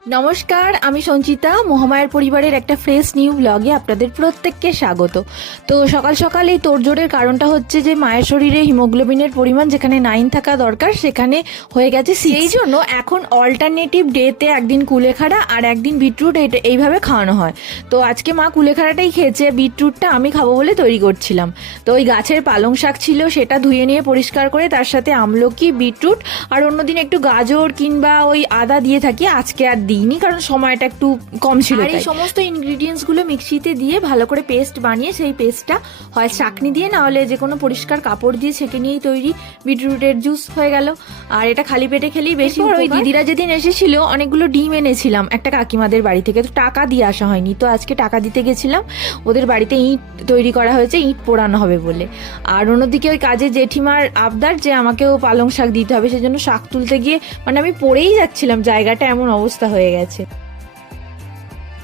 নমস্কার, আমি সঞ্চিতা। মহামায়ার পরিবারের একটা ফ্রেশ নিউ ব্লগে আপনাদের প্রত্যেককে স্বাগত। তো সকাল সকাল এই তোড়জোড়ের কারণটা হচ্ছে যে মায়ের শরীরে হিমোগ্লোবিনের পরিমাণ যেখানে 9 থাকা দরকার সেখানে হয়ে গেছে 6। এই জন্য এখন অল্টারনেটিভ ডেতে একদিন কুলেখাড়া আর একদিন বিটরুট এইভাবে খাওয়ানো হয়। তো আজকে মা কুলেখাড়াটাই খেয়েছে, বিটরুটটা আমি খাবো বলে তৈরি করছিলাম। তো ওই গাছের পালং শাক ছিল, সেটা ধুয়ে নিয়ে পরিষ্কার করে তার সাথে আমলকি, বিটরুট আর অন্যদিন একটু গাজর কিংবা ওই আদা দিয়ে থাকি। আজকে আর দিইনি কারণ সময়টা একটু কম ছিল। আর এই সমস্ত ইনগ্রিডিয়েন্টস গুলো মিক্সিতে দিয়ে ভালো করে পেস্ট বানিয়ে সেই পেস্টটা হয় চাকনি দিয়ে না হলে যে কোনো পরিষ্কার কাপড় দিয়ে ছেঁকে নিয়েই তৈরি বিটরুটের জুস হয়ে গেল। আর এটা খালি পেটে খেলেই বেশি। ওই দিদিরা যেদিন এসেছিল অনেকগুলো ডিম এনেছিলাম একটা কাকিমাদের বাড়ি থেকে, তো টাকা দিয়ে আসা হয়নি, তো আজকে টাকা দিতে গেছিলাম। ওদের বাড়িতে ইট তৈরি করা হয়েছে, ইট পোড়ানো হবে বলে। আর অন্যদিকে ওই কাজে জেঠিমার আবদার যে আমাকেও পালং শাক দিতে হবে, সেজন্য শাক তুলতে গিয়ে মানে আমি পড়েই যাচ্ছিলাম, জায়গাটা এমন অবস্থা হয়ে গেছে।